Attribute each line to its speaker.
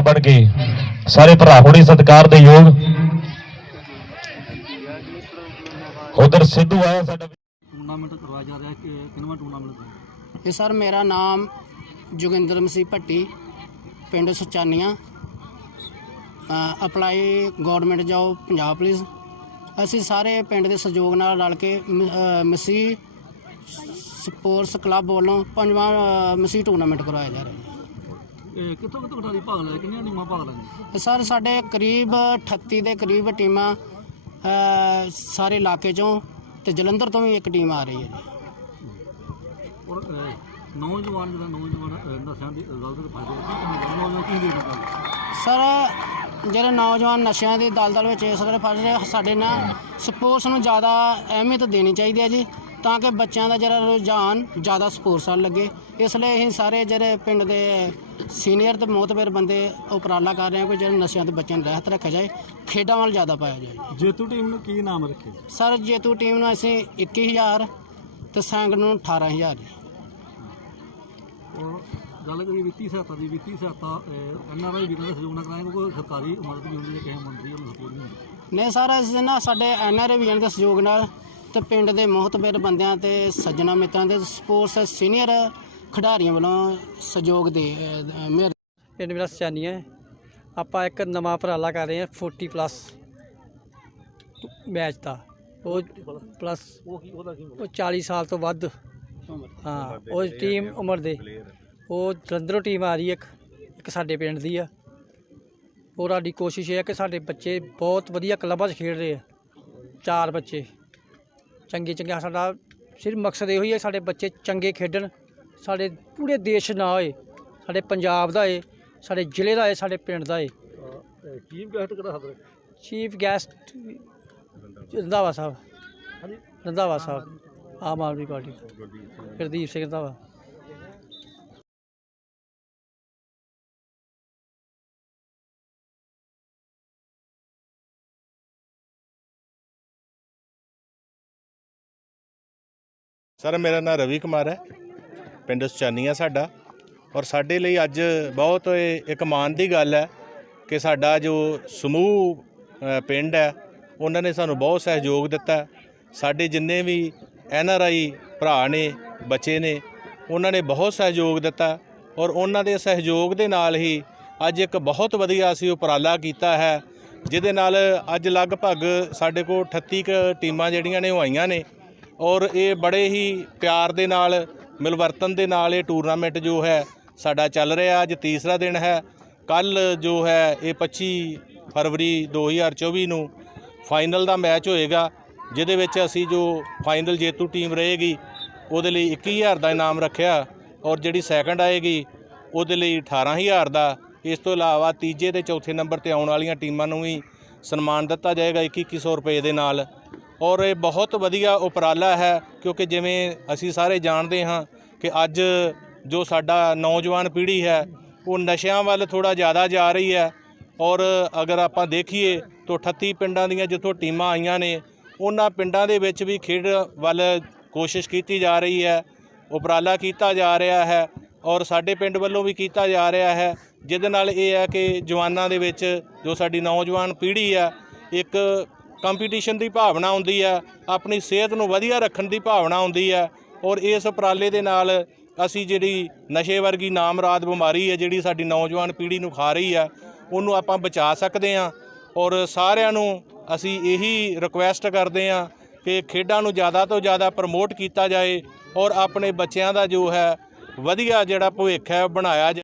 Speaker 1: ਬਣ ਕੇ ਸਾਰੇ ਭਰਾ ਹੋਣੀ ਸਤਿਕਾਰ ਦੇ ਯੋਗ। ਉਧਰ ਸਿੱਧੂ ਆਇਆ ਸਾਡਾ
Speaker 2: ਟੂਰਨਾਮੈਂਟ ਕਰਵਾਇਆ ਜਾ ਰਿਹਾ ਹੈ ਕਿ ਕਿੰਨਵਾਂ ਟੂਰਨਾਮੈਂਟ ਹੈ?
Speaker 3: ਇਹ ਸਰ ਮੇਰਾ ਨਾਮ ਜੋਗਿੰਦਰ ਮਸੀਹ ਭੱਟੀ ਪਿੰਡ Suchanian. Apply government job Punjab police ਅਸੀਂ ਸਾਰੇ ਪਿੰਡ ਦੇ ਸਹਿਯੋਗ ਨਾਲ ਰਲ ਕੇ ਮਸੀਹ ਸਪੋਰਟਸ ਕਲੱਬ ਵੱਲੋਂ ਪੰਜਵਾਂ ਮਸੀਹ ਟੂਰਨਾਮੈਂਟ ਕਰਵਾਇਆ ਜਾ ਰਿਹਾ ਹੈ।
Speaker 2: ਇਹ ਕਿੱਥੋਂ ਕਿੱਥੋਂ ਖਿਡਾਰੀ ਭਾਗ ਲੈ ਕਿੰਨੀਆਂ ਟੀਮਾਂ ਭਾਗ
Speaker 3: ਤੇ ਸਰ ਸਾਡੇ ਕਰੀਬ 38 ਦੇ ਕਰੀਬ ਟੀਮਾਂ ਅ, ਸਾਰੇ ਇਲਾਕੇ ਚੋਂ ਤੇ ਜਲੰਧਰ ਤੋਂ ਵੀ ਇੱਕ ਟੀਮ ਆ ਰਹੀ ਹੈ। ਜੀ
Speaker 2: ਔਰ ਅਹ, ਨੌਜਵਾਨ ਜਿਹੜਾ ਨੌਜਵਾਨ ਅਹ, ਨਸ਼ਿਆਂ ਦੀ ਗਲਤ ਦੇ ਫਾਇਦੇ ਕੀ ਕਹਿੰਦੇ ਨੌਜਵਾਨ ਕੀ ਦੇ ਰਹੇ
Speaker 3: ਸਰ ਜਿਹੜੇ ਨੌਜਵਾਨ ਨਸ਼ਿਆਂ ਦੀ ਦਲਦਲ ਵਿੱਚ ਇਸ ਵੇਲੇ ਫਸ ਰਹੇ ਸਾਡੇ ਨਾਲ ਸਪੋਰਟਸ ਨੂੰ ਜ਼ਿਆਦਾ ਅਹਿਮੀਅਤ ਦੇਣੀ ਚਾਹੀਦੀ ਹੈ ਜੀ। ਤਾਂ ਕਿ ਬੱਚਿਆਂ ਦਾ ਜਿਹੜਾ ਰੁਝਾਨ ਜ਼ਿਆਦਾ ਸਪੋਰਟਸ ਵੱਲ ਲੱਗੇ। ਇਸ ਲਈ ਅਸੀਂ ਸਾਰੇ ਜਿਹੜੇ ਪਿੰਡ ਦੇ ਸੀਨੀਅਰ ਤੇ ਮੋਤਬਰ ਬੰਦੇ ਉਪਰਾਲਾ ਕਰ ਰਹੇ ਹਾਂ ਕਿ ਜਿਹੜੇ ਨਸ਼ਿਆਂ ਤੋਂ ਬੱਚਿਆਂ ਨੂੰ ਰਹਿਤ ਰੱਖਿਆ ਜਾਏ ਖੇਡਾਂ ਵੱਲ ਜ਼ਿਆਦਾ ਪਾਇਆ ਜਾਏ।
Speaker 2: ਜੇਤੂ ਟੀਮ ਨੂੰ ਕੀ ਨਾਮ ਰੱਖੇ?
Speaker 3: ਸਰ ਜੇਤੂ ਟੀਮ ਨੂੰ ਅਸੀਂ 21000 ਤੇ ਸੈਂਕ ਨੂੰ 18000 ਜੀ
Speaker 2: ਔਰ ਗੱਲ ਕਰੀ ਵਿੱਤੀ ਸਹਾਇਤਾ ਦੀ ਵਿੱਤੀ ਸਹਾਇਤਾ ਐਨ ਆਰ ਆਈ ਵੀਰਾਂ ਦੇ ਸਹਿਯੋਗ ਨਾਲ ਕਰਾਂਗੇ ਕੋਈ ਸਰਕਾਰੀ ਮਦਦ ਵੀ ਹੁੰਦੀ ਹੈ ਕਿਸੇ ਮੰਤਰੀ ਵੱਲੋਂ ਸਪੋਰਟ ਨਹੀਂ ਹੁੰਦੀ।
Speaker 3: ਨੇ ਸਰ ਇਸ ਦਿਨ ਨਾ ਸਾਡੇ ਐਨਆਰਏ ਵੀਰਾਂ ਦੇ ਸਹਿਯੋਗ ਨਾਲ ਤੇ ਪਿੰਡ ਦੇ ਮੋਹਤਬਰ ਬੰਦਿਆਂ ਤੇ ਸੱਜਣਾ ਮਿੱਤਰਾਂ ਦੇ ਸਪੋਰਟਸ ਸੀਨੀਅਰ ਖਿਡਾਰੀਆਂ ਵੱਲੋਂ ਸਹਿਯੋਗ ਦੇ ਮਿਹਰ
Speaker 4: ਪਿੰਡ ਮੇਰਾ ਸਚਾਨੀਆ ਹੈ। ਆਪਾਂ ਇੱਕ ਨਵਾਂ ਉਪਰਾਲਾ ਕਰ ਰਹੇ ਹਾਂ 40 ਪਲੱਸ ਮੈਚ ਦਾ। ਉਹ ਪਲੱਸ
Speaker 2: ਉਹ ਕੀ ਉਹਦਾ ਕੀ
Speaker 4: ਉਹ 40 ਸਾਲ ਤੋਂ ਵੱਧ ਹਾਂ ਉਹ ਟੀਮ ਉਮਰ ਦੇ। ਉਹ ਜਲੰਧਰੋਂ ਟੀਮ ਆ ਰਹੀ ਹੈ ਇੱਕ ਇੱਕ ਸਾਡੇ ਪਿੰਡ ਦੀ ਆ। ਉਹ ਸਾਡੀ ਕੋਸ਼ਿਸ਼ ਇਹ ਹੈ ਕਿ ਸਾਡੇ ਬੱਚੇ ਬਹੁਤ ਵਧੀਆ ਕਲੱਬਾਂ 'ਚ ਖੇਡ ਰਹੇ ਆ ਚਾਰ ਬੱਚੇ। ਚੰਗੇ ਚੰਗੇ ਸਾਡਾ ਸਿਰਫ ਮਕਸਦ ਇਹੋ ਹੀ ਹੈ ਸਾਡੇ ਬੱਚੇ ਚੰਗੇ ਖੇਡਣ ਸਾਡੇ ਪੂਰੇ ਦੇਸ਼ ਨਾ ਹੋਏ ਸਾਡੇ ਪੰਜਾਬ ਦਾ ਏ ਸਾਡੇ ਜ਼ਿਲ੍ਹੇ ਦਾ ਏ ਸਾਡੇ ਪਿੰਡ ਦਾ ਏ।
Speaker 2: ਟੀਮ ਗੈਸਟ ਕਿਹੜਾ ਹੱਦਰ
Speaker 4: ਚੀਫ ਗੈਸਟ ਰੰਧਾਵਾ ਸਾਹਿਬ।
Speaker 2: ਹਾਂਜੀ।
Speaker 4: ਰੰਧਾਵਾ ਸਾਹਿਬ ਆਮ ਆਦਮੀ ਪਾਰਟੀ ਦਾ। ਗੁਰਦੀਪ ਸਿੰਘ ਰੰਧਾਵਾ।
Speaker 5: ਸਰ, ਮੇਰਾ ਨਾਮ ਰਵੀ ਕੁਮਾਰ ਹੈ। ਪਿੰਡ ਸੁਚਾਨੀਆ ਸਾਡਾ। ਔਰ ਸਾਡੇ ਲਈ ਅੱਜ ਬਹੁਤ ਇੱਕ ਮਾਣ ਦੀ ਗੱਲ ਹੈ ਕਿ ਸਾਡਾ ਜੋ ਸਮੂਹ ਪਿੰਡ ਹੈ, ਉਹਨਾਂ ਨੇ ਸਾਨੂੰ ਬਹੁਤ ਸਹਿਯੋਗ ਦਿੱਤਾ ਸਾਡੇ ਜਿੰਨੇ ਵੀ ਐਨ ਆਰ ਆਈ ਭਰਾ ਨੇ, ਬੱਚੇ ਨੇ, ਉਹਨਾਂ ਨੇ ਬਹੁਤ ਸਹਿਯੋਗ ਦਿੱਤਾ ਔਰ ਉਹਨਾਂ ਦੇ ਸਹਿਯੋਗ ਦੇ ਨਾਲ ਹੀ ਅੱਜ ਇੱਕ ਬਹੁਤ ਵਧੀਆ ਅਸੀਂ ਉਪਰਾਲਾ ਕੀਤਾ ਹੈ, ਜਿਹਦੇ ਨਾਲ ਅੱਜ ਲਗਭਗ ਸਾਡੇ ਕੋਲ 38 ਕੁ ਟੀਮਾਂ ਜਿਹੜੀਆਂ ਨੇ ਉਹ ਆਈਆਂ ਨੇ। ਔਰ ਇਹ ਬੜੇ ਹੀ ਪਿਆਰ ਦੇ ਨਾਲ, ਮਿਲਵਰਤਨ ਦੇ ਨਾਲ ਇਹ ਟੂਰਨਾਮੈਂਟ ਜੋ ਹੈ ਸਾਡਾ ਚੱਲ ਰਿਹਾ ਅੱਜ ਤੀਸਰਾ ਦਿਨ ਹੈ। ਕੱਲ ਜੋ ਹੈ ਇਹ 25 ਫਰਵਰੀ 2024 ਨੂੰ ਫਾਈਨਲ ਦਾ ਮੈਚ ਹੋਏਗਾ, ਜਿਹਦੇ ਵਿੱਚ ਅਸੀਂ ਜੋ ਫਾਈਨਲ ਜੇਤੂ ਟੀਮ ਰਹੇਗੀ, ਉਹਦੇ ਲਈ 21000 ਦਾ ਇਨਾਮ ਰੱਖਿਆ ਔਰ ਜਿਹੜੀ ਸੈਕੰਡ ਆਏਗੀ, ਉਹਦੇ ਲਈ 18000 ਦਾ। ਇਸ ਤੋਂ ਇਲਾਵਾ ਤੀਜੇ ਤੇ ਚੌਥੇ ਨੰਬਰ ਤੇ ਆਉਣ ਵਾਲੀਆਂ ਟੀਮਾਂ ਨੂੰ ਵੀ ਸਨਮਾਨ ਦਿੱਤਾ ਜਾਏਗਾ 2100 ਰੁਪਏ ਦੇ ਨਾਲ। ਔਰ ਇਹ ਬਹੁਤ ਵਧੀਆ ਉਪਰਾਲਾ ਹੈ, ਕਿਉਂਕਿ ਜਿਵੇਂ ਅਸੀਂ ਸਾਰੇ ਜਾਣਦੇ ਹਾਂ ਕਿ ਅੱਜ ਜੋ ਸਾਡਾ ਨੌਜਵਾਨ ਪੀੜ੍ਹੀ ਹੈ, ਉਹ ਨਸ਼ਿਆਂ ਵੱਲ ਥੋੜਾ ਜ਼ਿਆਦਾ ਜਾ ਰਹੀ ਹੈ ਔਰ ਅਗਰ ਆਪਾਂ ਦੇਖੀਏ ਤਾਂ 38 ਪਿੰਡਾਂ ਦੀਆਂ ਜਿੱਥੋਂ ਟੀਮਾਂ ਆਈਆਂ ਨੇ, ਉਹਨਾਂ ਪਿੰਡਾਂ ਦੇ ਵਿੱਚ ਵੀ ਖੇਡ ਵੱਲ ਕੋਸ਼ਿਸ਼ ਕੀਤੀ ਜਾ ਰਹੀ ਹੈ, ਉਪਰਾਲਾ ਕੀਤਾ ਜਾ ਰਿਹਾ ਹੈ ਔਰ ਸਾਡੇ ਪਿੰਡ ਵੱਲੋਂ ਵੀ ਕੀਤਾ ਜਾ ਰਿਹਾ ਹੈ, ਜਿਹਦੇ ਨਾਲ ਇਹ ਹੈ ਕਿ ਜਵਾਨਾਂ ਦੇ ਵਿੱਚ ਜੋ ਸਾਡੀ ਨੌਜਵਾਨ ਪੀੜ੍ਹੀ ਆ ਇੱਕ ਕੰਪੀਟੀਸ਼ਨ ਦੀ ਭਾਵਨਾ ਹੁੰਦੀ ਹੈ ਆਪਣੀ ਸਿਹਤ ਨੂੰ ਵਧੀਆ ਰੱਖਣ ਦੀ ਭਾਵਨਾ ਹੁੰਦੀ ਹੈ ਔਰ ਇਸ ਉਪਰਾਲੇ ਦੇ ਨਾਲ ਅਸੀਂ ਜਿਹੜੀ ਨਸ਼ੇ ਵਰਗੀ ਨਾਮਰਾਦ ਬਿਮਾਰੀ ਹੈ ਜਿਹੜੀ ਸਾਡੀ ਨੌਜਵਾਨ ਪੀੜ੍ਹੀ ਨੂੰ ਖਾ ਰਹੀ ਹੈ ਉਹਨੂੰ ਆਪਾਂ ਬਚਾ ਸਕਦੇ ਹਾਂ ਔਰ ਸਾਰਿਆਂ ਨੂੰ ਅਸੀਂ ਇਹੀ ਰਿਕੁਐਸਟ ਕਰਦੇ ਹਾਂ ਕਿ ਖੇਡਾਂ ਨੂੰ ਜ਼ਿਆਦਾ ਤੋਂ ਜ਼ਿਆਦਾ ਪ੍ਰਮੋਟ ਕੀਤਾ ਜਾਏ, ਔਰ ਆਪਣੇ ਬੱਚਿਆਂ ਦਾ ਜੋ ਹੈ, ਵਧੀਆ ਜਿਹੜਾ ਭਵਿੱਖ ਹੈ, ਬਣਾਇਆ ਜਾ-